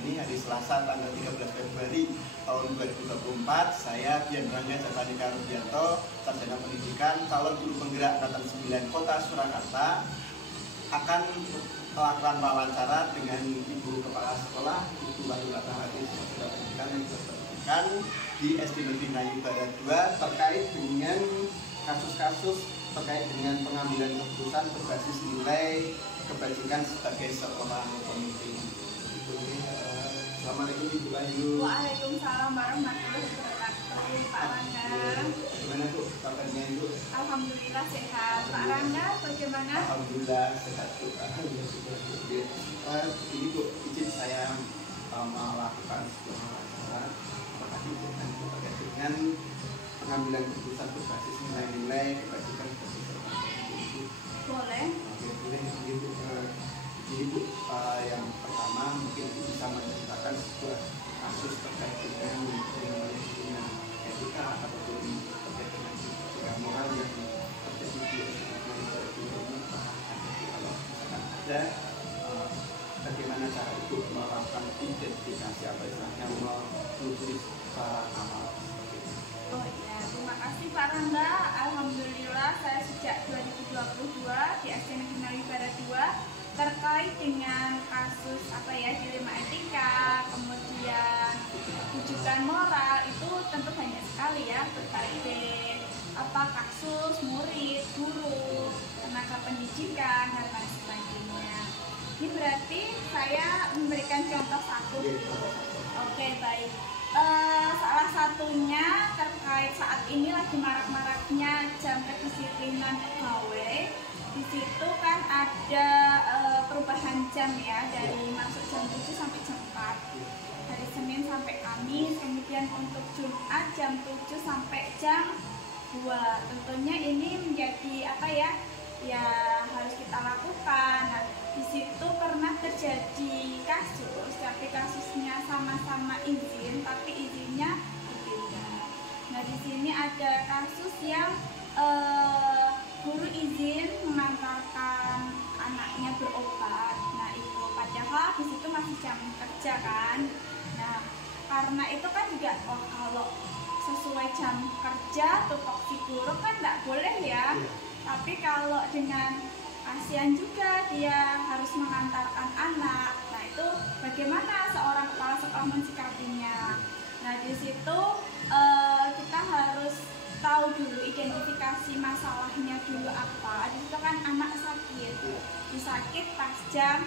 ini, hari Selasa tanggal 13 Februari tahun 2024. Saya Bian Rangga Jatanika Rubianto, Sarjana Pendidikan, calon guru penggerak Angkatan 9 Kota Surakarta, akan melakukan wawancara dengan Ibu Kepala Sekolah, Ibu Wahyu Ratnawati, Sarjana Pendidikan di SD Negeri Ngayu Barat 2 terkait dengan kasus-kasus terkait dengan pengambilan keputusan berbasis nilai kebajikan sebagai seorang pemimpin. Assalamualaikum Ibu Wahyu. Waalaikumsalam warahmatullahi wabarakatuh. Pak Rangga. Bagaimana Bu kabarnya Ibu? Alhamdulillah sehat. Pak Rangga bagaimana? Alhamdulillah sehat Bu. Ini Bu, izin saya melakukan sebuah wawancara terkait dengan pengambilan keputusan berbasis nilai-nilai kebajikan sebagai seorang pemimpin. Boleh. Boleh begitu. Jadi Bu, yang pertama mungkin Ibu bisa menceritakan sebuah kasus terkait dengan etika ataupun terkait dengan etika moral yang terjadi di ini. Kalau misalkan ada, bagaimana cara Ibu melakukan identifikasi apa istilahnya menelusuri secara amal. Oh iya, terima kasih Pak Rangga. Alhamdulillah saya sejak 2022 di SD Negeri Ngayu Barat 2 terkait dengan kasus dilema etika, kemudian rujukan moral itu tentu banyak sekali ya, terkait kasus murid, guru, tenaga pendidikan dan lain sebagainya. Ini berarti saya memberikan contoh satu. Oke, baik. Salah satunya terkait saat ini lagi marak-maraknya jam kedisiplinan pegawai. Di situ kan ada perubahan jam ya, dari masuk jam 7 sampai jam 4 hari Senin sampai Kamis, kemudian untuk Jumat jam 7 sampai jam 2. Tentunya ini menjadi ya harus kita lakukan. Nah, di situ pernah terjadi kasus, tapi kasusnya sama-sama izin, tapi izinnya berbeda. Nah, di sini ada kasus yang guru izin mengantarkan anaknya berobat. Nah, itu padahal di situ masih jam kerja kan. Nah, karena itu kan juga kalau sesuai jam kerja tupoksi guru kan nggak boleh ya. Tapi kalau dengan kasihan juga dia harus mengantarkan anak. Nah, itu bagaimana seorang kepala sekolah mensikapinya? Nah, di situ kita harus tahu dulu identifikasi masalahnya dulu apa. Di situ kan anak sakit pas jam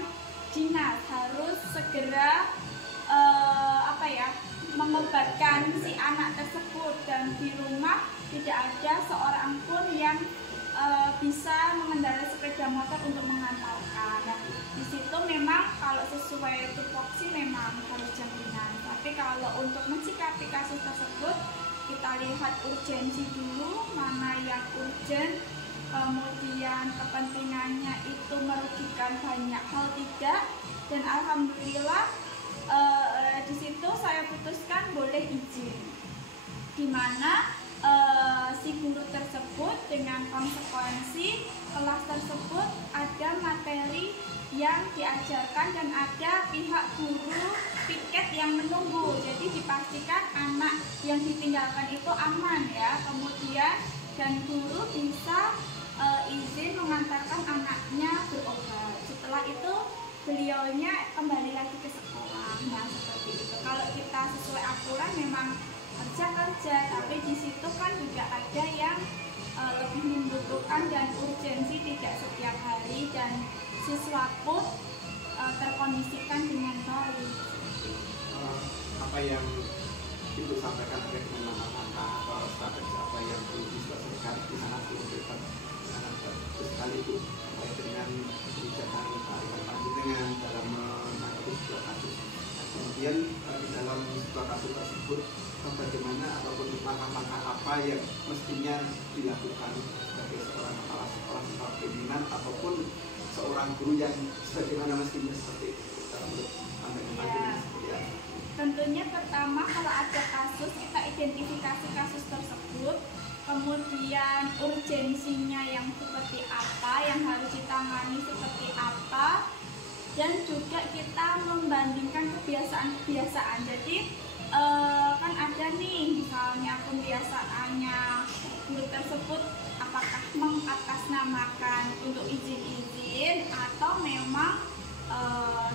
dinas, harus segera mengobatkan si anak tersebut, dan di rumah tidak ada seorang pun yang bisa mengendarai sepeda motor untuk mengantarkan. Nah, di situ memang kalau sesuai tupoksi memang harus jam dinas. Tapi kalau untuk mensikapi kasus tersebut, kita lihat urgensi dulu, mana yang urgen, kemudian kepentingannya itu merugikan banyak hal tidak, dan alhamdulillah di situ saya putuskan boleh izin, di mana si guru tersebut dengan konsekuensi kelas tersebut ada materi yang diajarkan dan ada pihak guru piket yang menunggu. Jadi dipastikan anak yang ditinggalkan itu aman ya. Kemudian dan guru bisa izin mengantarkan anaknya berobat. Setelah itu beliaunya kembali lagi ke sekolah. Nah, seperti itu. Kalau kita sesuai aturan memang kerja, tapi di situ kan juga ada yang lebih membutuhkan dan urgensi tidak setiap hari, dan siswa pun terkondisikan dengan baik. Apa yang Ibu sampaikan terkait dengan langkah atau strategi apa yang perlu diselesaikan di sana sangat bagus sekali Bu, terkait dengan kebijakan panjenengan dalam menanggapi sebuah kasus. Kemudian di dalam sebuah kasus tersebut bagaimana ataupun langkah-langkah apa yang mestinya dilakukan sebagai seorang kepala sekolah, seorang pimpinan ataupun seorang guru yang sebagaimana mestinya seperti itu. Tentunya pertama kalau ada kasus kita identifikasi kasus tersebut, kemudian urgensinya yang seperti apa, yang harus ditangani seperti apa, dan juga kita membandingkan kebiasaan-kebiasaan. Jadi kan ada nih misalnya pembiasaannya guru tersebut apakah mengatasnamakan untuk izin-izin atau memang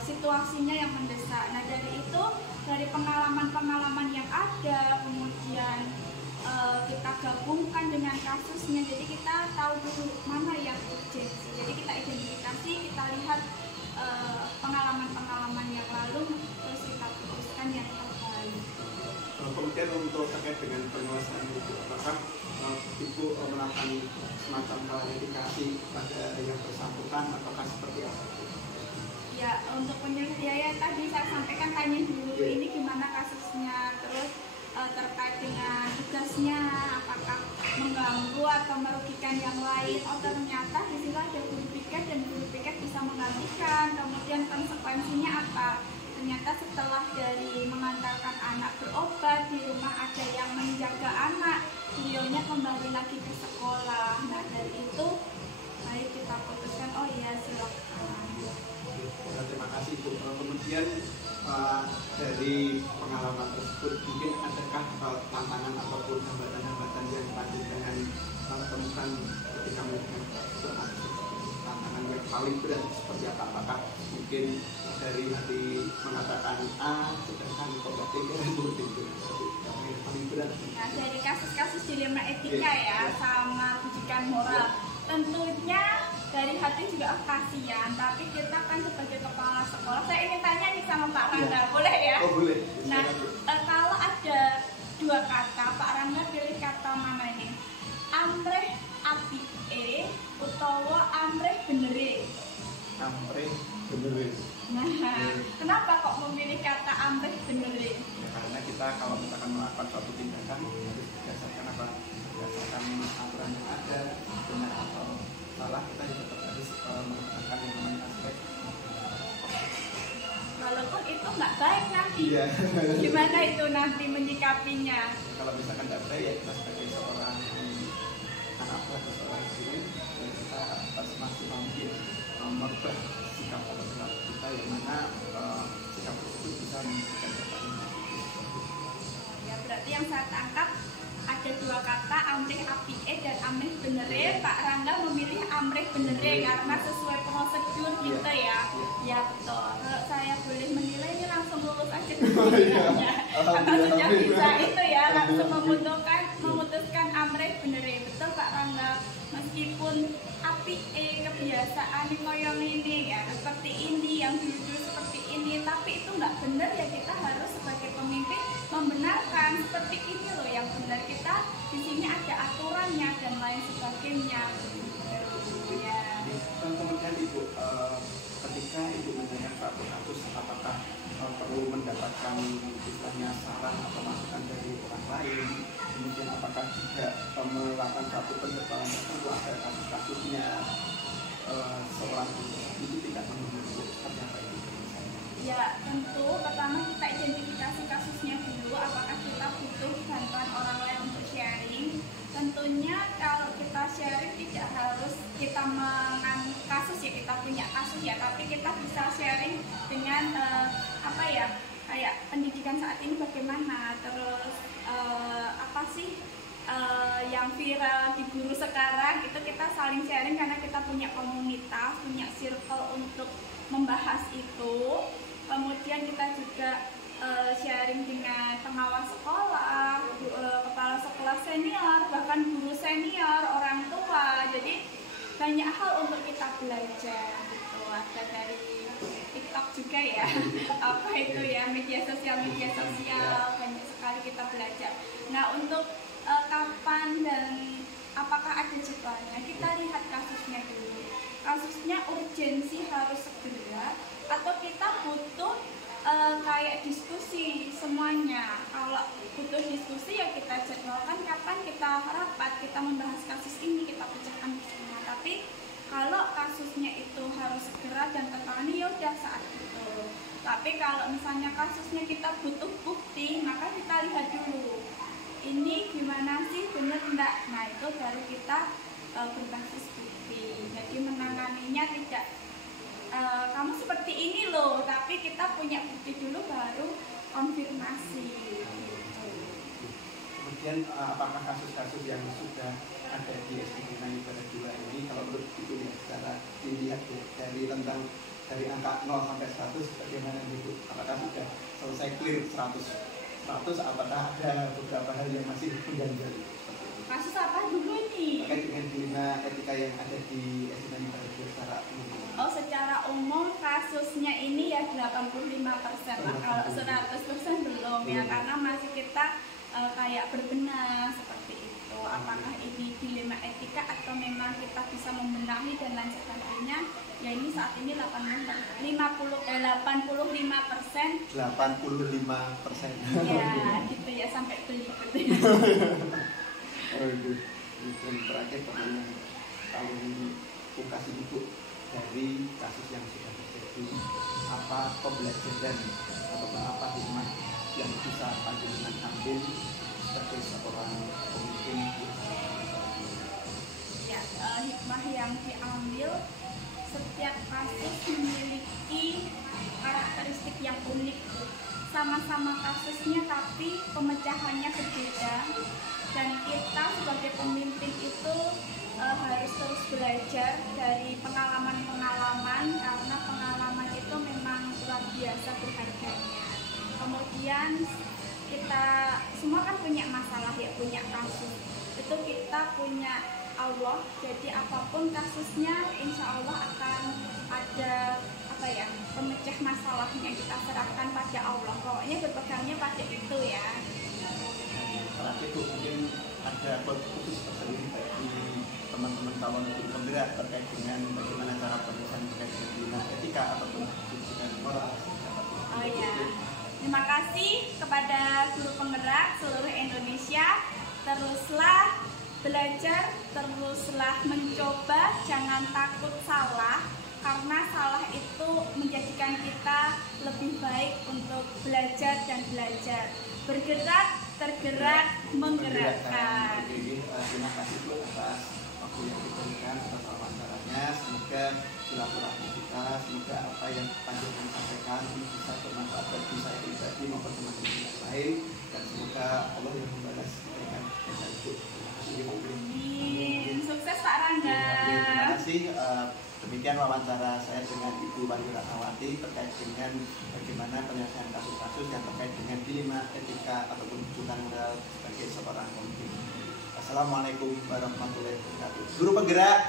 situasinya yang mendesak. Nah dari itu, dari pengalaman-pengalaman yang ada, kemudian kita gabungkan dengan kasusnya, jadi kita tahu dulu mana yang urgensi. Jadi kita identifikasi, kita lihat pengalaman-pengalaman yang lalu, terus kita putuskan yang terbaik. Kemudian untuk terkait dengan penyelesaian itu, apakah Ibu melakukan semacam klarifikasi pada yang bersangkutan ataukah seperti apa? Ya, untuk penyelesaian tadi saya sampaikan, tanya dulu ini gimana kasusnya, terus terkait dengan tugasnya, apakah mengganggu atau merugikan yang lain. Oh ternyata di sini ada guru piket dan guru piket bisa menggantikan. Kemudian konsekuensinya apa? Ternyata setelah dari mengantarkan anak berobat di rumah ada yang menjaga anak, beliaunya kembali lagi ke sekolah. Nah dari itu baik kita putuskan, oh iya silakan. Terima kasih Bu. Kemudian dari pengalaman tersebut mungkin adakah tantangan ataupun hambatan-hambatan yang panjenengan temukan ketika melakukan tantangan yang paling berat seperti apa? Apakah mungkin dari hati mengatakan A sedangkan kok B seperti itu yang paling berat? Nah dari kasus-kasus dilema etika ya sama pendidikan moral, tentunya dari hati juga kasihan, tapi kita kan sebagai kepala sekolah, saya ingin tanya nih sama Pak Rangga, ya. Boleh ya? Oh boleh. Nah, kalau ada dua kata, Pak Rangga pilih kata mana ini? Amreh apike utawa amreh benere? Amreh benere. Nah, kenapa kok memilih kata amreh benere? Ya, karena kita kalau misalkan melakukan suatu tindakan harus berdasarkan apa? Berdasarkan aturan yang ada, benar atau salah, kita tetap harus menggunakan yang namanya aspek. Walaupun itu nggak baik nanti, Iya. Gimana itu nanti menyikapinya? Kalau misalkan nggak baik ya kita sebagai seorang anak atau seorang guru, ya kita harus maksimal mungkin merubah sikap atau perilaku kita yang mana sikap tersebut bisa memberikan dampak. Ya berarti yang saya tangkap ada dua kata, amrih apike dan amrih benere. Pak Rangga memilih amrih benere karena sesuai prosedur kita ya. Ya betul. Kalau saya boleh menilai ini langsung lulus aja kesimpulannya. Karena sudah bisa itu ya, langsung memutuskan amrih benere. Betul Pak Rangga. Meskipun apike kebiasaan koyo ini ya, seperti ini, yang dulu seperti ini, tapi itu nggak benar ya, kita harus sebagai pemimpin membenarkan seperti ini loh yang benar, kita di sini ada aturannya dan lain sebagainya. Ya. Dan kemudian Ibu, ketika Ibu mendengar satu kasus, apakah perlu mendapatkan istilahnya saran atau masukan dari orang lain? Kemudian apakah juga melakukan satu pendekatan tertentu agar kasus-kasusnya seorang itu tidak mengganggu ternyata itu? Ya tentu pertama kita identifikasi kasusnya dulu, apakah kita butuh bantuan orang lain untuk sharing. Tentunya kalau kita sharing tidak harus kita menganut kasus ya, kita punya kasus ya, tapi kita bisa sharing dengan apa ya, kayak pendidikan saat ini bagaimana, terus apa sih yang viral di guru sekarang, itu kita saling sharing karena kita punya komunitas, punya circle untuk membahas itu. Kemudian kita juga sharing dengan pengawas sekolah, kepala sekolah senior, bahkan guru senior, orang tua. Jadi banyak hal untuk kita belajar gitu. Ada dari TikTok juga ya, apa itu ya, media sosial, banyak sekali kita belajar. Nah untuk kapan dan apakah ada jadwalnya, kita lihat kasusnya dulu. Kasusnya urgensi harus segera atau kita butuh kayak diskusi semuanya. Kalau butuh diskusi ya kita jadwalkan kapan kita rapat, kita membahas kasus ini, kita pecahkan bersama. Tapi kalau kasusnya itu harus segera dan tertangani ya udah saat itu. Tapi kalau misalnya kasusnya kita butuh bukti, maka kita lihat dulu ini gimana sih, bener enggak. Nah itu baru kita berbasis bukti. Jadi menanganinya tidak kamu seperti ini loh, tapi kita punya bukti dulu baru konfirmasi. Kemudian apakah kasus-kasus yang sudah ada di SD Negeri pada 2 ini kalau menurut Ibu ya, secara dilihat ya, dari angka 0 sampai 100 bagaimana Ibu? Apakah sudah selesai clear 100 apakah ada beberapa hal yang masih mengganjal? Kasus apa dulu ini? Terkait dengan dilema etika yang ada di SD Negeri pada 2 secara umum. Oh, secara umum kasusnya ini ya 85%, kalau 100% belum ya, karena masih kita kayak berbenah seperti itu. Apakah ini dilema etika atau memang kita bisa membenahi dan lain sebagainya? Ya ini saat ini 85%. 85%. Ya, gitu ya, sampai beli gitu ya. Dan terakhir pertanyaan tahun ini kasih Ibu dari kasus yang sudah terjadi, apa pembelajaran atau apa hikmah yang bisa panjenengan ambil sebagai seorang pemimpin? Ya, hikmah yang diambil, setiap kasus memiliki karakteristik yang unik. Sama-sama kasusnya tapi pemecahannya berbeda, dan kita sebagai pemimpin itu harus terus belajar dari pengalaman-pengalaman, karena pengalaman itu memang luar biasa berharganya. Kemudian kita semua kan punya masalah ya, punya kasus. Itu kita punya Allah, jadi apapun kasusnya insya Allah akan ada pemecah masalahnya, kita serahkan pada Allah. Pokoknya berpegangnya pada itu ya. Terakhir itu mungkin ada khusus tersendiri bagi teman-teman calon guru penggerak terkait dengan bagaimana cara pemeriksaan terkait dengan etika ataupun dengan moral. Oh ya, terima kasih kepada guru penggerak seluruh Indonesia. Teruslah belajar, teruslah mencoba, jangan takut salah, karena salah itu menjadikan kita lebih baik untuk belajar dan belajar. Bergerak, tergerak, menggerakkan. Terima kasih Bu atas waktu yang diberikan atas wawancaranya. Semoga silaturahmi kita, semoga apa yang panjenengan sampaikan bisa bermanfaat bagi saya pribadi maupun teman-teman yang lain, dan semoga Allah yang membalas kebaikan dan itu. Amin. Sukses Pak Rangga. Terima kasih. Demikian wawancara saya dengan Ibu Wahyu Ratnawati terkait dengan bagaimana penyelesaian kasus-kasus yang terkait dengan dilema etika ataupun tuntutan moral sebagai seorang pemimpin. Assalamualaikum warahmatullahi wabarakatuh. Guru penggerak,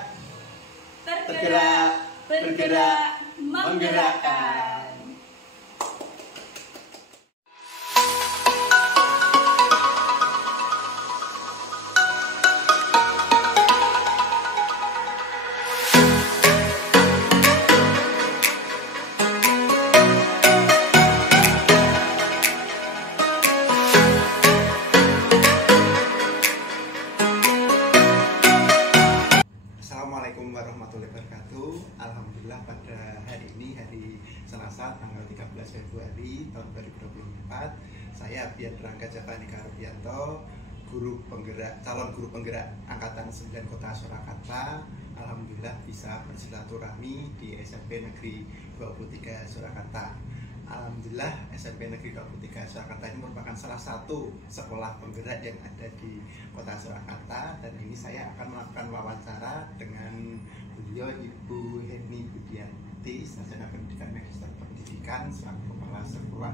tergerak, bergerak, menggerakkan. Alhamdulillah pada hari ini, hari Selasa tanggal 13 Februari tahun 2024, saya Bian Rangga Javanika Rupianto, calon guru penggerak Angkatan 9 Kota Surakarta, alhamdulillah bisa bersilaturahmi di SMP Negeri 23 Surakarta. Alhamdulillah SMP Negeri 23 Surakarta ini merupakan salah satu sekolah penggerak yang ada di Kota Surakarta, dan ini saya akan melakukan wawancara dengan beliau Ibu Heni Budianti, sarjana pendidikan magister pendidikan selaku kepala sekolah.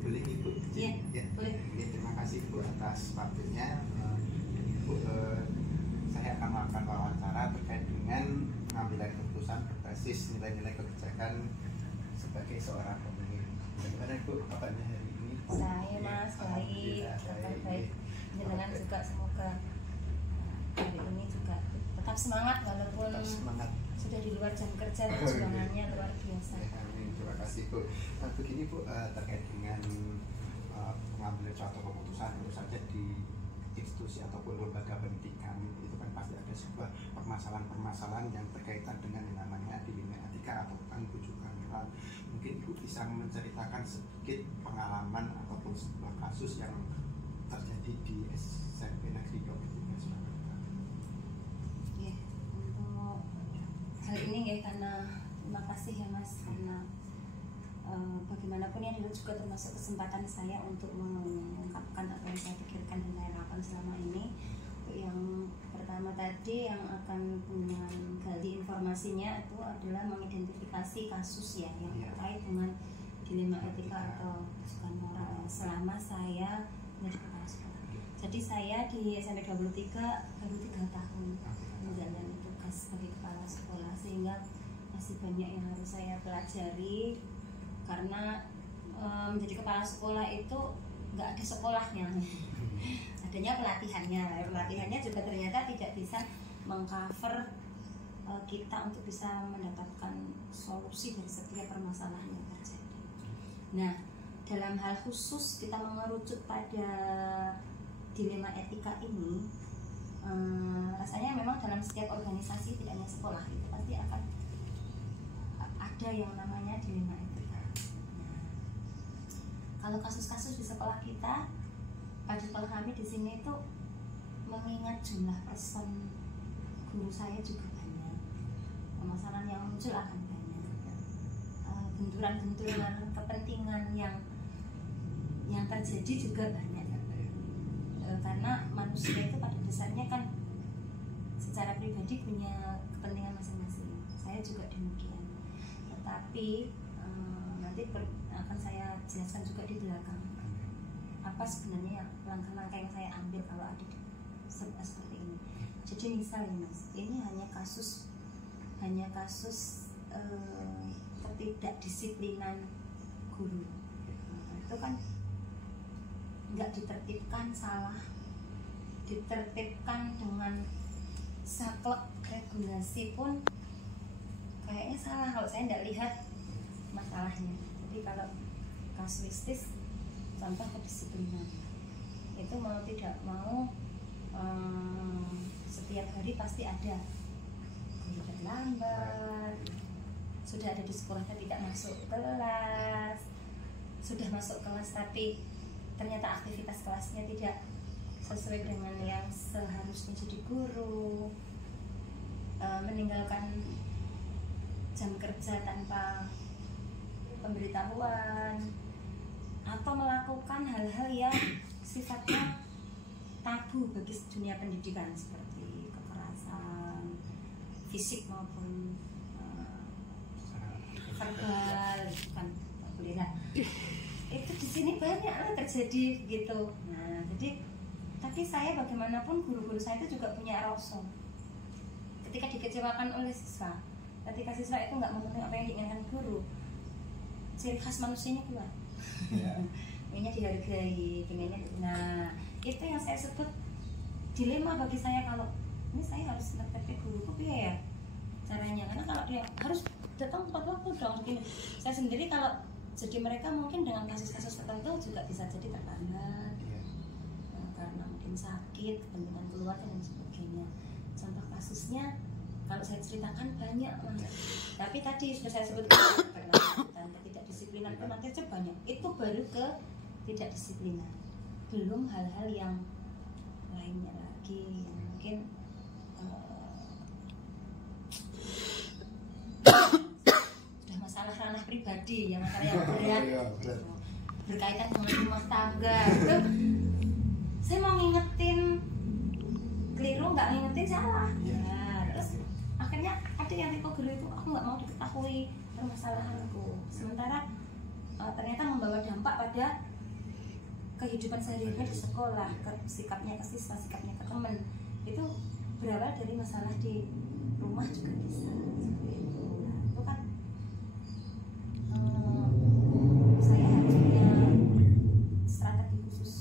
Boleh Ibu? Ya, boleh. Terima kasih Bu atas waktunya. Ibu, saya akan melakukan wawancara terkait dengan pengambilan keputusan berbasis nilai-nilai kebijakan sebagai seorang pemimpin. Bagaimana Bu kabarnya hari ini? Saya Mas baik. Jenengan juga semoga hari ini juga tetap semangat walaupun sudah di luar jam kerja, perjuangannya luar biasa. Amin. Terima kasih Bu. Nah, begini Bu, terkait dengan pengambilan suatu keputusan tentu saja di institusi ataupun lembaga pendidikan itu kan pasti ada sebuah permasalahan-permasalahan yang berkaitan dengan yang namanya dilema etika atau bujukan moral. Mungkin Ibu bisa menceritakan sedikit pengalaman ataupun sebuah kasus yang terjadi di SMP Negeri 23 Surakarta. Ya, untuk hal ini ya, karena terima kasih ya Mas, karena bagaimanapun ini adalah juga termasuk kesempatan saya untuk mengungkapkan apa yang saya pikirkan dan saya lakukan selama ini. Yang pertama tadi yang akan menggali informasinya itu adalah mengidentifikasi kasus ya yang terkait dengan dilema etika atau kesukaan moral selama saya menjadi kepala sekolah. Jadi saya di SMP 23 baru 3 tahun menjalani tugas sebagai kepala sekolah, sehingga masih banyak yang harus saya pelajari karena menjadi kepala sekolah itu nggak ada sekolahnya. Adanya pelatihannya juga ternyata tidak bisa mengcover kita untuk bisa mendapatkan solusi dari setiap permasalahan yang terjadi. Nah, dalam hal khusus kita mengerucut pada dilema etika ini, rasanya memang dalam setiap organisasi, tidak hanya sekolah, itu pasti akan ada yang namanya dilema etika. Nah, kalau kasus-kasus di sekolah kita, pada sekolah kami di sini itu mengingat jumlah person guru saya juga banyak, permasalahan yang muncul akan banyak, benturan-benturan kepentingan yang terjadi juga banyak, karena manusia itu pada dasarnya kan secara pribadi punya kepentingan masing-masing. Saya juga demikian, tetapi nanti akan saya jelaskan juga di belakang apa sebenarnya langkah-langkah yang saya ambil kalau ada seperti ini. Jadi misalnya Mas, ini hanya kasus ketidakdisiplinan guru. Itu kan nggak ditertibkan, salah ditertibkan dengan saklek regulasi pun kayaknya salah kalau saya nggak lihat masalahnya. Jadi kalau kasuistis, contoh kedisiplinan itu mau tidak mau setiap hari pasti ada guru terlambat, sudah ada di sekolah tapi tidak masuk kelas, sudah masuk kelas tapi ternyata aktivitas kelasnya tidak sesuai dengan yang seharusnya jadi guru, meninggalkan jam kerja tanpa pemberitahuan, atau melakukan hal-hal yang sifatnya tabu bagi dunia pendidikan seperti kekerasan fisik maupun verbal, bukan boleh lah. Itu di sini banyak lah terjadi gitu. Nah, jadi tapi saya bagaimanapun guru-guru saya itu juga punya rasa. Ketika dikecewakan oleh siswa, ketika siswa itu nggak memenuhi apa yang diinginkan guru, ciri khas manusianya keluar. Pengennya dihargai, pengennya. Nah, itu yang saya sebut dilema bagi saya. Kalau ini saya harus ngerti guruku ya caranya, karena kalau dia harus datang tepat waktu dong gini. Saya sendiri kalau jadi mereka mungkin dengan kasus-kasus tertentu juga bisa jadi terlambat, karena mungkin sakit, kepentingan keluarga dan sebagainya. Contoh kasusnya kalau saya ceritakan banyak, tapi tadi sudah saya sebutkan berlanjutan ketidakdisiplinan pun nanti aja banyak. Itu baru ke ketidakdisiplinan, belum hal-hal yang lainnya lagi yang mungkin sudah masalah ranah pribadi, yang masalah yang berat berkaitan dengan rumah tangga. Itu saya mau ngingetin keliru, nggak ngingetin salah. Nah, terus akhirnya ada yang tipe guru itu aku nggak mau diketahui permasalahanku, sementara ternyata membawa dampak pada kehidupan sehari-hari di sekolah, ke sikapnya ke siswa, sikapnya ke teman. Itu berawal dari masalah di rumah juga bisa seperti itu. Nah, itu kan saya harus punya strategi khusus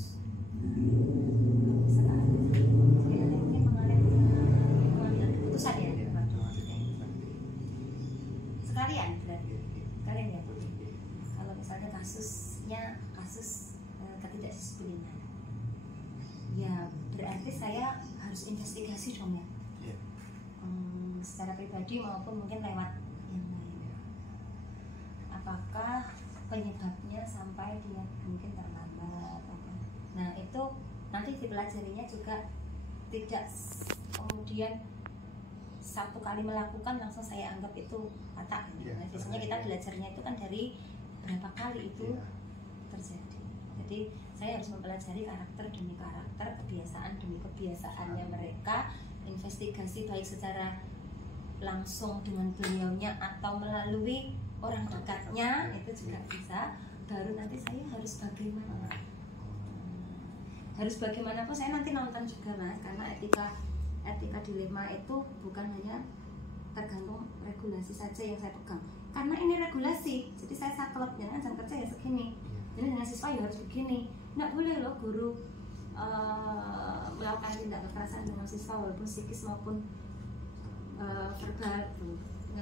sekarang. Jadi mungkin mengambil keputusan ya, sekalian berarti sekalian ya. Kalau misalnya kasusnya kasus ketidakdisiplinan, ya berarti saya harus investigasi dong ya, secara pribadi maupun mungkin lewat yang lain. Apakah penyebabnya sampai dia mungkin terlambat? Nah itu nanti dipelajarinya juga, tidak kemudian satu kali melakukan langsung saya anggap itu watak. Nah, biasanya kita belajarnya itu kan dari berapa kali itu terjadi. Jadi saya harus mempelajari karakter demi karakter, kebiasaan demi kebiasaannya mereka, investigasi baik secara langsung dengan beliaunya atau melalui orang dekatnya itu juga bisa. Baru nanti saya harus bagaimana, pun saya nanti nonton juga Mas, karena etika dilema itu bukan hanya tergantung regulasi saja yang saya pegang, karena ini regulasi. Jadi saya saklek, jangan jam kerja ya segini, jadi dengan siswa ya harus begini. Nggak boleh loh guru melakukan tindak kekerasan dengan siswa walaupun psikis maupun verbal,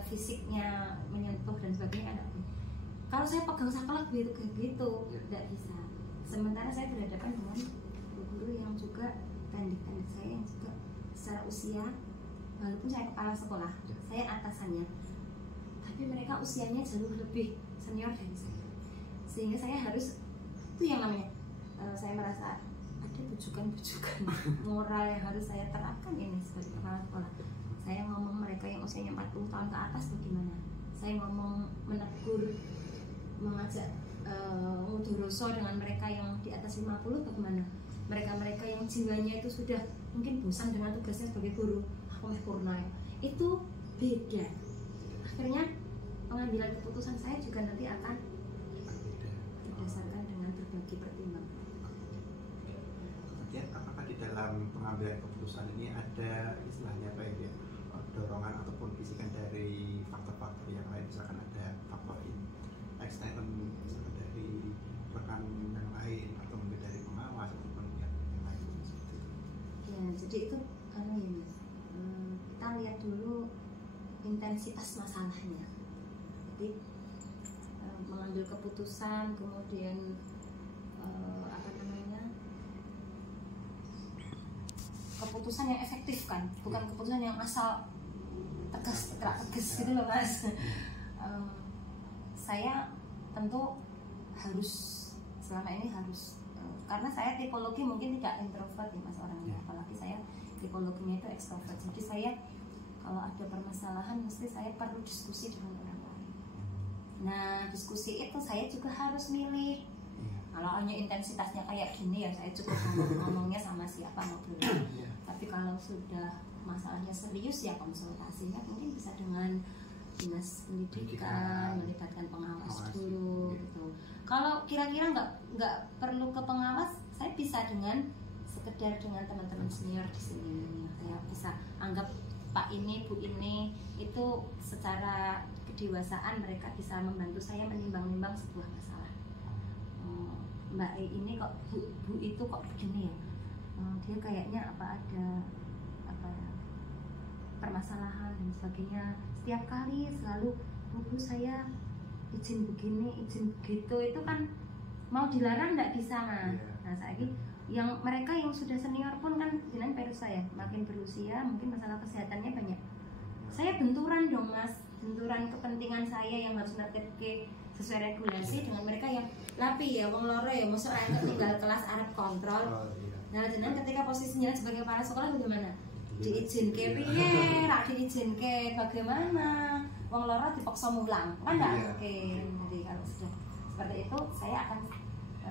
fisiknya menyentuh dan sebagainya. Kalau saya pegang saklek gitu tidak bisa. Sementara saya berhadapan dengan guru yang juga pendek-pendek saya, yang juga secara usia, walaupun saya kepala sekolah, saya atasannya, tapi mereka usianya jauh lebih senior dari saya, sehingga saya harus, itu yang namanya saya merasa ada bujukan-bujukan moral yang harus saya terapkan ini sebagai kepala sekolah. Saya ngomong mereka yang usianya 40 tahun ke atas bagaimana, saya ngomong menegur, mengajak mudoroso dengan mereka yang di atas 50 bagaimana, mereka yang jiwanya itu sudah mungkin bosan dengan tugasnya sebagai guru, aku purna ya, itu beda. Akhirnya pengambilan keputusan saya juga nanti akan berdasarkan dengan berbagai pertimbangan. Kemudian apakah di dalam pengambilan keputusan ini ada istilahnya apa ya, dorongan ataupun bisikan dari faktor-faktor yang lain, misalkan ada faktor eksternal, misalkan dari rekan yang lain atau mungkin dari pengawas ataupun yang lain seperti itu. Ya, jadi itu karena ini kita lihat dulu intensitas masalahnya. Jadi mengambil keputusan, kemudian keputusan yang efektif kan, bukan keputusan yang asal tegas gitu loh Mas. Saya tentu harus selama ini harus karena saya tipologi mungkin tidak introvert ya Mas orangnya, apalagi saya tipologinya itu ekstrovert. Jadi saya kalau ada permasalahan mesti saya perlu diskusi dengan orang lain. Nah diskusi itu saya juga harus milih. Kalau hanya intensitasnya kayak gini ya saya cukup ngomongnya sama siapa ngobrol. Tapi kalau sudah masalahnya serius ya konsultasinya mungkin bisa dengan dinas pendidikan, melibatkan pengawas dulu gitu. Kalau kira-kira nggak perlu ke pengawas, saya bisa dengan sekedar dengan teman-teman senior di sini. Saya bisa anggap Pak ini, Bu ini itu secara kedewasaan mereka bisa membantu saya menimbang-nimbang sebuah masalah. Mbak ini kok Bu itu kok begini ya, dia kayaknya ada permasalahan dan sebagainya. Setiap kali selalu Bu saya izin begini izin begitu, itu kan mau dilarang nggak bisa Mas. Nah saat ini yang mereka yang sudah senior pun kan dengan perus saya makin berusia mungkin masalah kesehatannya banyak. Saya benturan dong Mas, benturan kepentingan saya yang harus ngerti sesuai regulasi dengan mereka yang lapi ya wong loro ya masuk anak tinggal kelas arep kontrol. Nah jenengan ketika posisinya sebagai kepala sekolah bagaimana? Diizinke piye? Rak diizinke bagaimana? Wong loro dipaksa mulang kan enggak mungkin. Jadi kalau sudah seperti itu saya akan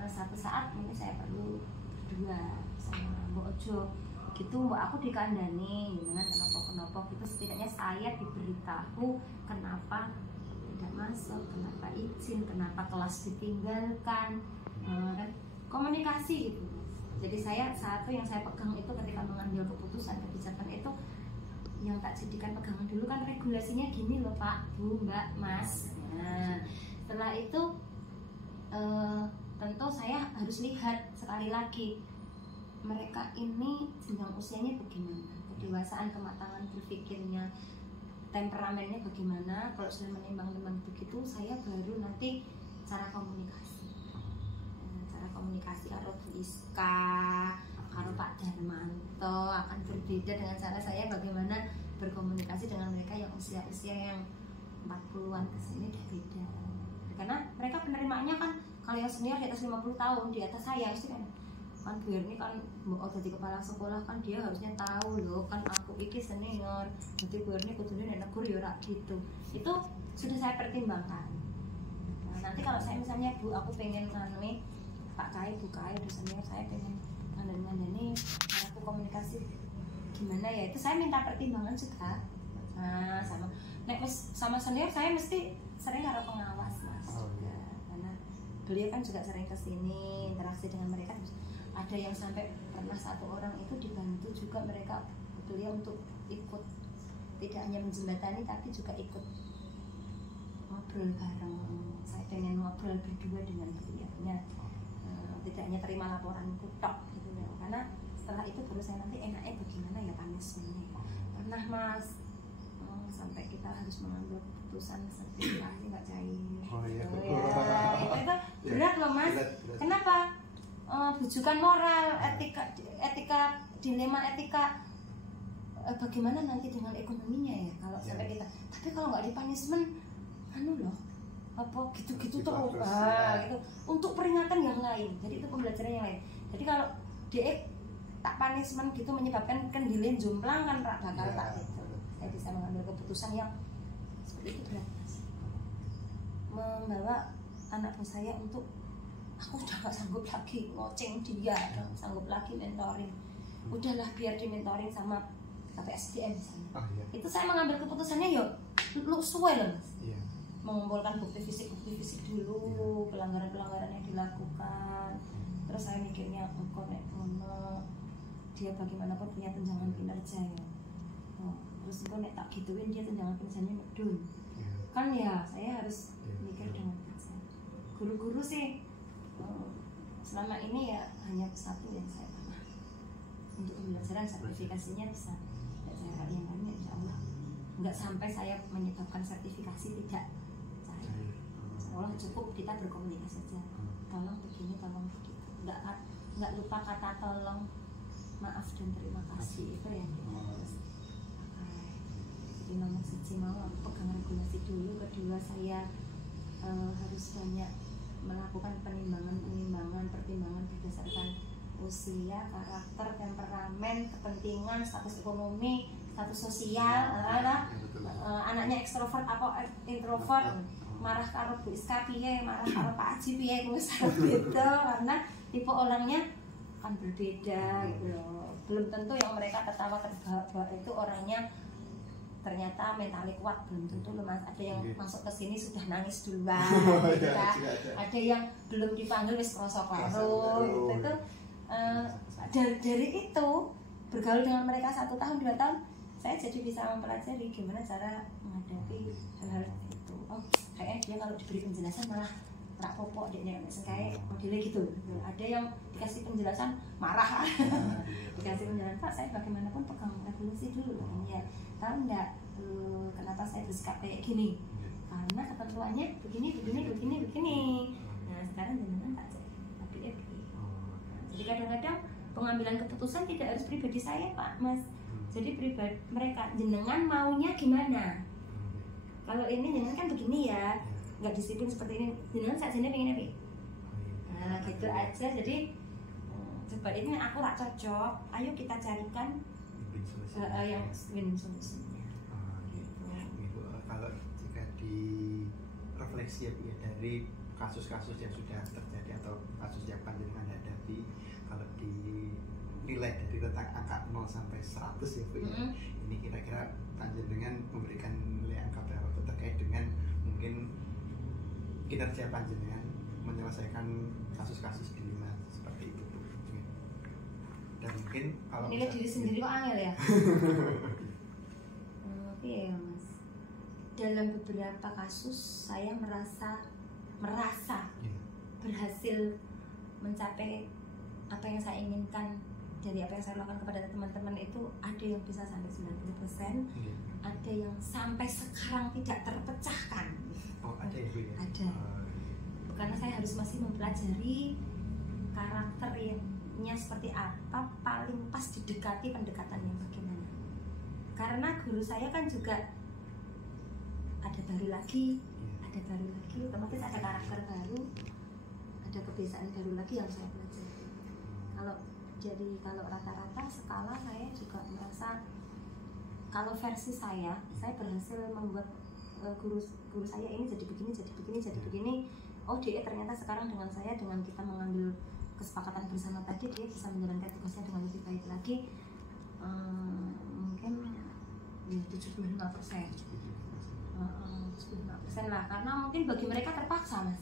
satu saat mungkin saya perlu berdua sama Mbak Ojo gitu, Mbak aku dikandani dengan kenapa gitu, setidaknya saya diberitahu kenapa tidak masuk, kenapa izin, kenapa kelas ditinggalkan, dan komunikasi gitu. Jadi saya satu yang saya pegang itu ketika mengambil keputusan kebijakan itu yang tak jadikan pegangan dulu kan regulasinya gini loh Pak, Bu, Mbak, Mas. Nah setelah itu tentu saya harus lihat sekali lagi mereka ini jenjang usianya bagaimana, kedewasaan, kematangan berpikirnya, temperamennya bagaimana. Kalau sudah menimbang-nimbang begitu, saya baru nanti cara komunikasi karo Bu Iska, karo Pak Darmanto akan berbeda dengan cara saya bagaimana berkomunikasi dengan mereka yang usia-usia yang 40-an ke sini beda. Karena mereka penerimaannya kan kalau yang senior di atas 50 tahun, di atas saya pasti kan kan Bu Erni kan mau jadi kepala sekolah kan dia harusnya tahu loh kan aku iki senior, jadi Bu Erni kudune nek negur ya ora gitu. Itu sudah saya pertimbangkan. Nah, nanti kalau saya misalnya Bu aku pengen nganu Pak Kai, Bu Kai udah senior, saya pengen ngandani aku komunikasi gimana ya, itu saya minta pertimbangan juga. Nah, sama senior saya mesti sering ada pengawas Mas. Karena beliau kan juga sering kesini interaksi dengan mereka. Ada yang sampai pernah 1 orang itu dibantu juga beliau untuk ikut, tidak hanya menjembatani tapi juga ikut ngobrol bareng. Saya pengen ngobrol berdua dengan beliaunya, tidak hanya terima laporan tok gitu ya. Karena setelah itu baru saya nanti enaknya bagaimana ya punishment-nya. Pernah Mas sampai kita harus mengambil keputusan sertifikasi nggak cair. Itu berat loh Mas. Berat. Kenapa? Bujukan moral, dilema etika, bagaimana nanti dengan ekonominya ya kalau sampai kita. Tapi kalau nggak di punishment, loh, apa gitu-gitu terus, gitu. Untuk peringatan yang lain. Jadi itu pembelajaran yang lain. Jadi kalau DE tak punishment gitu menyebabkan kendilin jomplang kan bakal tak gitu. Saya bisa mengambil keputusan yang seperti itu berat Mas. Membawa anak buah saya untuk aku udah gak sanggup lagi ngoceng dia, udah gak sanggup lagi mentoring, udahlah biar di mentoring sama KPSDM misalnya. Itu saya mengambil keputusannya yuk lu suwe loh Mas. Mengumpulkan bukti fisik dulu, pelanggaran-pelanggaran yang dilakukan. Terus saya mikirnya dia bagaimanapun punya tunjangan kinerja ya. Terus itu nek tak gituin dia tunjangan kinerjanya medun. Kan ya saya harus mikir dengan bijak. Guru-guru sih selama ini ya hanya 1 yang saya pernah untuk pembelajaran sertifikasinya bisa. Saya yang lainnya insya Allah nggak sampai saya menyebabkan sertifikasi tidak cair. Insya Allah cukup kita berkomunikasi saja. Tolong begini, tolong begitu. Nggak lupa kata tolong, maaf dan terima kasih, itu yang kita harus pakai. Jadi nomor 1 mau aku pegang regulasi dulu, kedua saya harus banyak melakukan pertimbangan berdasarkan usia, karakter, temperamen, kepentingan, status ekonomi, status sosial, anaknya ekstrovert atau introvert, marah karo Bu Iska piye, marah karo Pak Haji piye, gitu, karena tipe orangnya kan berbeda gitu loh. Belum tentu yang mereka tertawa itu orangnya ternyata mentalnya kuat, belum tentu loh Mas. Ada yang masuk ke sini sudah nangis duluan gitu kan. Ada yang belum dipanggil wis krasa karo gitu. Itu dari itu bergaul dengan mereka 1 tahun 2 tahun saya jadi bisa mempelajari gimana cara menghadapi hal-hal itu. Oh kayaknya dia kalau diberi penjelasan malah rak popok dia kayak modelnya gitu. Ada yang dikasih penjelasan marah, dikasih penjelasan Pak saya bagaimanapun pegang regulasi dulu ya. Tahu nggak kenapa saya bersikap kayak gini? Karena ketentuannya begini. Nah sekarang jenengan tak jadi, tapi jadi kadang-kadang pengambilan keputusan tidak harus pribadi saya Pak Mas. Jadi pribadi mereka jenengan maunya gimana? Kalau ini jenengan kan begini ya, nggak disiplin seperti ini. Jenengan saat ini pengen apa? Nah gitu aja. Jadi coba ini aku rak cocok. Ayo kita carikan yang win solusinya. Gitu. Kalau jika direfleksi ya dari kasus-kasus yang sudah terjadi atau kasus yang panjenengan hadapi, kalau dinilai dari rentang angka 0 sampai 100 ya Bu ya, ini kira-kira panjenengan memberikan nilai angka berapa terkait dengan mungkin kinerja panjenengan menyelesaikan kasus-kasus dilema seperti itu Bu. Dan mungkin kalau nilai diri sendiri kok angel ya. Iya Mas. Dalam beberapa kasus saya merasa berhasil mencapai apa yang saya inginkan dari apa yang saya lakukan kepada teman-teman. Itu ada yang bisa sampai 90%, ada yang sampai sekarang tidak terpecahkan. Oh ada ya Bu ya? Ada. Karena saya harus masih mempelajari karakternya seperti apa, paling pas didekati pendekatan yang bagaimana. Karena guru saya kan juga ada baru lagi, otomatis ada karakter baru, ada kebiasaan baru lagi yang saya pelajari. Kalau rata-rata skala saya juga merasa kalau versi saya berhasil membuat guru saya ini jadi begini. Oh dia ternyata sekarang dengan saya, dengan kita mengambil kesepakatan bersama tadi, dia bisa menjalankan tugasnya dengan lebih baik lagi. Mungkin 75%. 75% lah, karena mungkin bagi mereka terpaksa mas.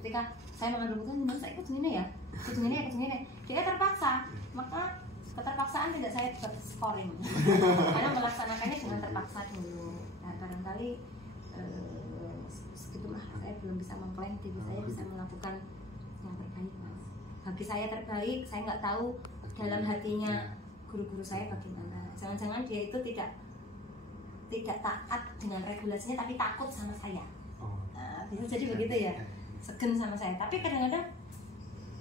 Ketika saya mengambil keputusan, saya ikut gini ya, dia terpaksa, maka keterpaksaan tidak saya buat scoring karena melaksanakannya dengan terpaksa dulu. Nah barangkali segitulah, saya belum bisa mengklaim diri saya bisa melakukan yang terbaik mas. Bagi saya terbaik, saya nggak tahu dalam hatinya guru-guru saya bagaimana. Jangan-jangan dia itu tidak taat dengan regulasinya tapi takut sama saya. Nah, bisa jadi begitu ya, segen sama saya. Tapi kadang-kadang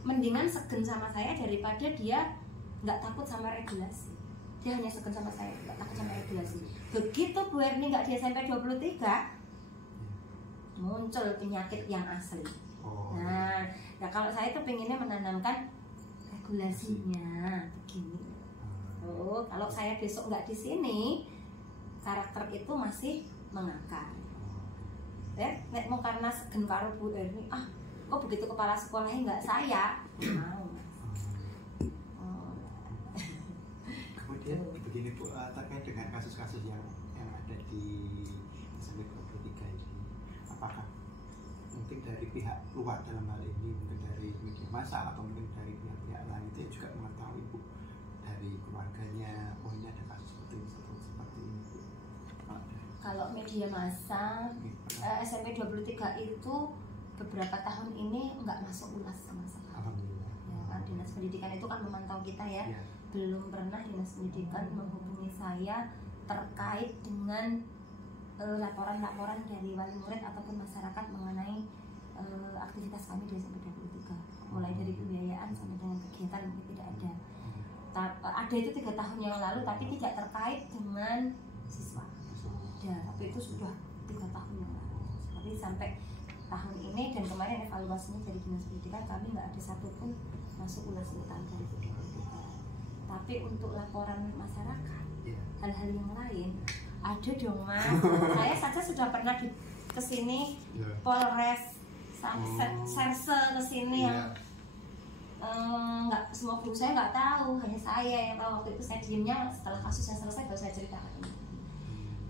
mendingan segen sama saya daripada dia nggak takut sama regulasi. Dia hanya segen sama saya, nggak takut sama regulasi. Begitu Bu Erni nggak di SMP 23, muncul penyakit yang asli. Nah kalau saya tuh pengennya menanamkan regulasinya begini. Kalau saya besok nggak di sini, karakter itu masih mengakar. Ya, nek mau karena segen karo Bu Erni, kok begitu kepala sekolahnya nggak saya, mau. Kemudian begini Bu, terkait dengan kasus-kasus yang ada di SMP 23 ini, apakah mungkin dari pihak luar dalam hal ini, mungkin dari media massa atau mungkin dari pihak-pihak lain itu juga mengetahui Bu, dari keluarganya, oh ini ada kasus seperti ini Bu? Kalau media massa, SMP 23 itu beberapa tahun ini nggak masuk ulas sama sekali. Alhamdulillah. Ya, Dinas Pendidikan itu kan memantau kita ya. Belum pernah Dinas Pendidikan menghubungi saya terkait dengan laporan-laporan dari wali murid ataupun masyarakat mengenai aktivitas kami di SMP 23. Mulai dari pembiayaan sampai dengan kegiatan mungkin tidak ada. Ada itu 3 tahun yang lalu, tapi tidak terkait dengan siswa. Tapi itu sudah 3 tahun yang lalu. Tapi sampai tahun ini dan kemarin evaluasinya dari Dinas Pendidikan, kami nggak ada satupun masuk ulas ulang dari pendidikan. Tapi untuk laporan masyarakat, hal-hal yang lain ada dong mas. Saya saja sudah pernah kesini Polres Serse kesini yang nggak semua guru saya nggak tahu, hanya saya yang tahu. Waktu itu saya diamnya, setelah kasusnya selesai baru saya ceritakan.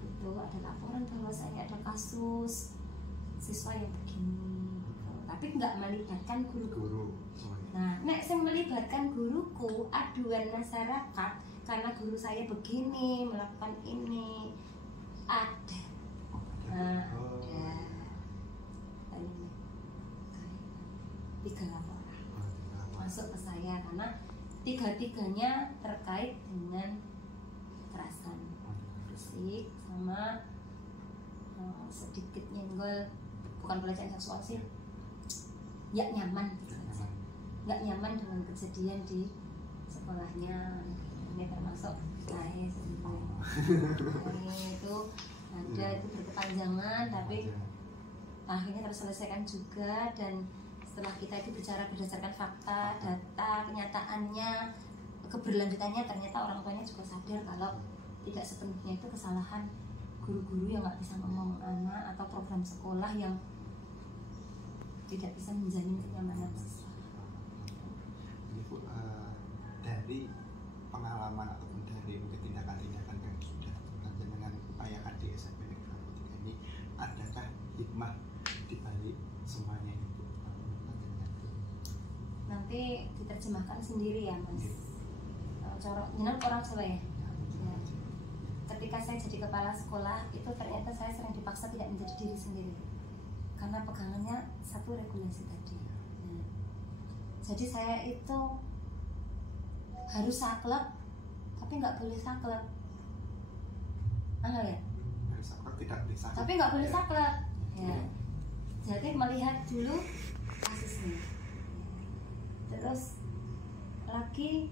Itu ada laporan bahwa saya ada kasus siswa yang begini, tapi nggak melibatkan guru. Nah, nek saya melibatkan guruku, aduan masyarakat karena guru saya begini melakukan ini, ada. Nah, ada. Ini 3 laporan masuk ke saya karena 3-tiganya terkait dengan kekerasan fisik sama sedikit nyenggol, bukan pelecehan seksual sih, nggak nyaman dengan kejadian di sekolahnya. Ini termasuk saya itu ada itu berkepanjangan, tapi akhirnya terselesaikan juga. Dan setelah kita itu bicara berdasarkan fakta, data, kenyataannya, keberlanjutannya, ternyata orang tuanya juga sadar kalau tidak sepenuhnya itu kesalahan guru-guru yang nggak bisa ngomong anak atau program sekolah yang tidak bisa menjamin kenyamanan siswa. Ini Bu, dari pengalaman ataupun dari mungkin tindakan-tindakan yang sudah dengan upayakan di SMP Negeri 23 ini, adakah hikmah dibalik semuanya ini Bu? Nanti diterjemahkan sendiri ya mas. Jenang orang Jawa ya. Ketika saya jadi kepala sekolah itu ternyata saya sering dipaksa tidak menjadi diri sendiri karena pegangannya satu regulasi tadi. Nah, jadi saya itu harus saklek tapi nggak boleh saklek. Ya? Tapi nggak boleh saklek. Ya. Jadi melihat dulu kasusnya. Terus lagi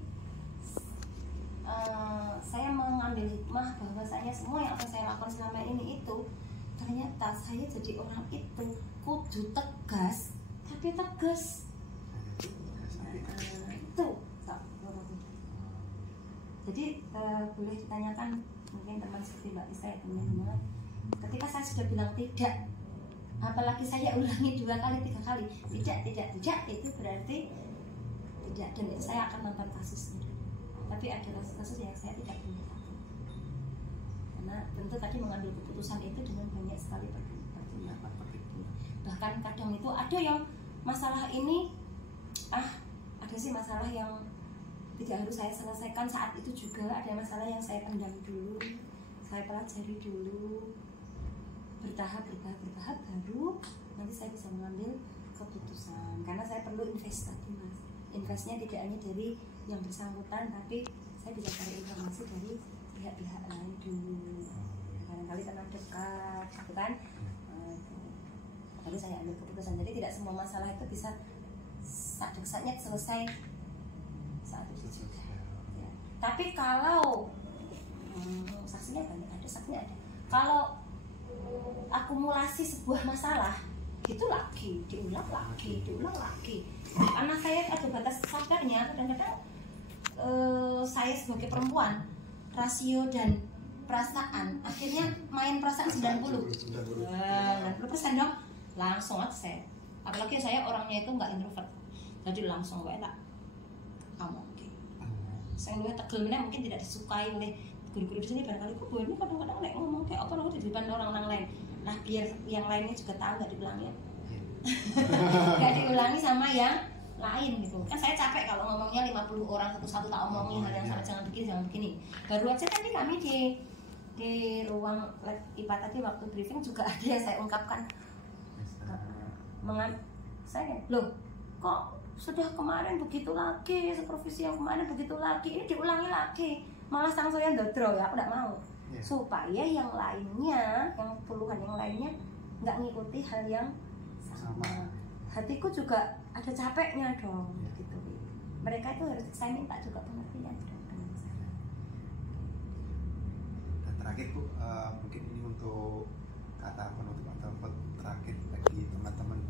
saya mengambil hikmah bahwasanya semua yang akan saya lakukan selama ini itu ternyata saya jadi orang itu kudu tegas tapi tegas. Itu Jadi boleh ditanyakan mungkin teman seperti Mbak Lisa ya teman-teman. Ketika saya sudah bilang tidak, apalagi saya ulangi 2 kali 3 kali tidak, itu berarti tidak, dan itu saya akan nonton kasusnya. Tapi ada kasus yang saya tidak punya, karena tentu tadi mengambil keputusan itu dengan banyak sekali pertimbangan. Bahkan kadang itu ada yang masalah ini ada sih masalah yang tidak harus saya selesaikan saat itu juga, ada masalah yang saya pendam dulu, saya pelajari dulu, bertahap baru nanti saya bisa mengambil keputusan. Karena saya perlu invest tadi mas, investnya tidak hanya dari yang bersangkutan, tapi saya bisa cari informasi dari pihak-pihak lain dulu, barangkali teman dekat gitu kan, baru saya ambil keputusan. Jadi tidak semua masalah itu bisa saat-saatnya selesai saat itu juga ya. Tapi kalau saksinya banyak, saksinya ada, kalau akumulasi sebuah masalah itu lagi diulang lagi, karena saya ada batas sabarnya. Kadang-kadang saya sebagai perempuan, rasio dan perasaan akhirnya main perasaan 90% dong, langsung aja. Apalagi saya orangnya itu nggak introvert, jadi langsung gue tak kamu oke. Saya lebih tegel mungkin tidak disukai oleh guru-guru di sini. Barangkali kok ini kadang-kadang nek ngomong kayak apa di depan orang-orang lain. Nah biar yang lainnya juga tahu, nggak diulangi, nggak diulangi sama yang lain gitu. Kan saya capek kalau ngomongnya 50 orang satu-satu tak omongin hal yang sama, jangan begini. Baru aja tadi kami di ruang IPA tadi waktu briefing juga ada yang saya ungkapkan. Saya loh kok sudah kemarin begitu lagi, supervisi yang kemarin begitu lagi, ini diulangi lagi, malah sang saya ndodro ya, aku tidak mau. Supaya yang lainnya, yang puluhan yang lainnya nggak ngikuti hal yang sama. Hatiku juga ada capeknya dong gitu. Mereka itu harus saya minta juga pengertian. Dan terakhir Bu, mungkin ini untuk kata penutup atau terakhir bagi teman-teman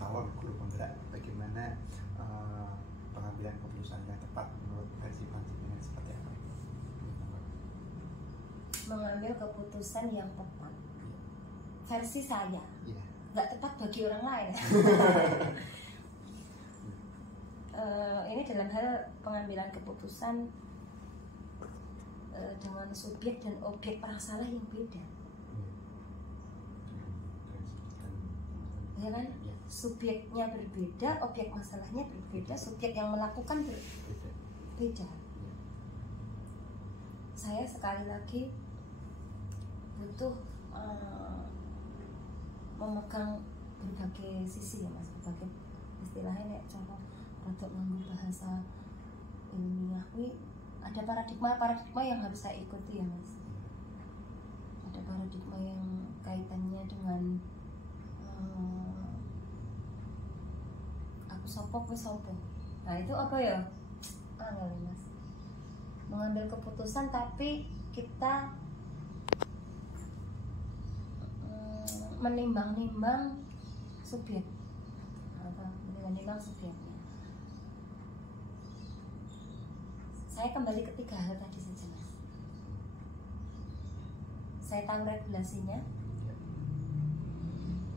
calon guru penggerak, bagaimana pengambilan keputusan yang tepat menurut versi panjenengan seperti apa? Mengambil keputusan yang tepat versi saya, nggak tepat bagi orang lain. Ini dalam hal pengambilan keputusan dengan subjek dan objek masalah yang beda, ya kan? Subjeknya berbeda, objek masalahnya berbeda, subjek yang melakukan berbeda. Saya sekali lagi butuh memegang berbagai sisi ya mas, berbagai istilahnya nek contoh untuk nganggo bahasa ilmiah, ada paradigma yang harus saya ikuti ya mas. Ada paradigma yang kaitannya dengan aku sopo. Nah itu apa ya? Angel mas. Mengambil keputusan tapi kita menimbang-nimbang subjek atau menimbang subjeknya. Saya kembali ke 3 hal tadi saja mas. Saya tahu regulasinya,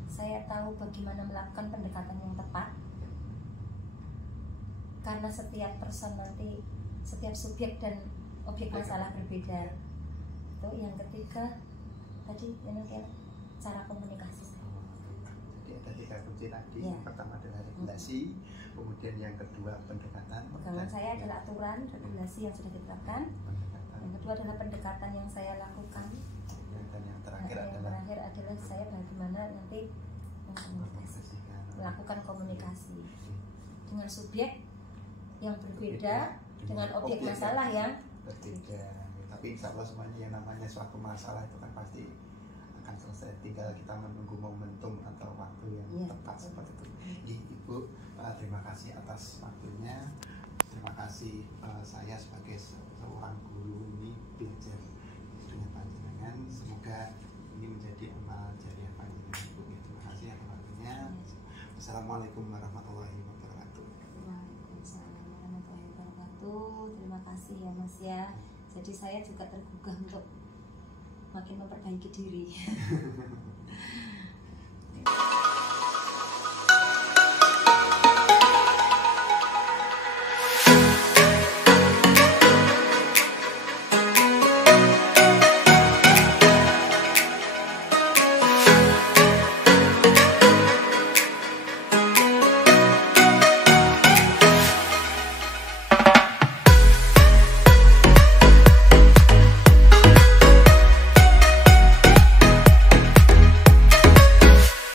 saya tahu bagaimana melakukan pendekatan yang tepat, karena setiap person nanti, setiap subjek dan objek masalah berbeda. Itu yang ketiga tadi yang cara komunikasi. Jadi ada 3 kunci tadi. Yang pertama adalah regulasi, kemudian yang kedua pendekatan. Pegangan saya adalah aturan regulasi yang sudah ditetapkan. Yang kedua adalah pendekatan yang saya lakukan. Dan yang terakhir adalah saya bagaimana nanti melakukan komunikasi dengan subjek yang berbeda, dengan objek masalah yang berbeda. Tapi insya Allah semuanya yang namanya suatu masalah itu kan pasti akan selesai, tinggal kita menunggu momentum atau waktu yang tepat seperti itu. Ibu, terima kasih atas waktunya. Terima kasih saya sebagai seorang guru ini belajar dengan panjenengan. Semoga ini menjadi amal jariah panjenengan. Terima kasih atas waktunya. Wassalamualaikum warahmatullahi wabarakatuh. Waalaikumsalam warahmatullahi wabarakatuh. Terima kasih. kasih ya Mas ya. Jadi saya juga tergugah untuk makin memperbaiki diri.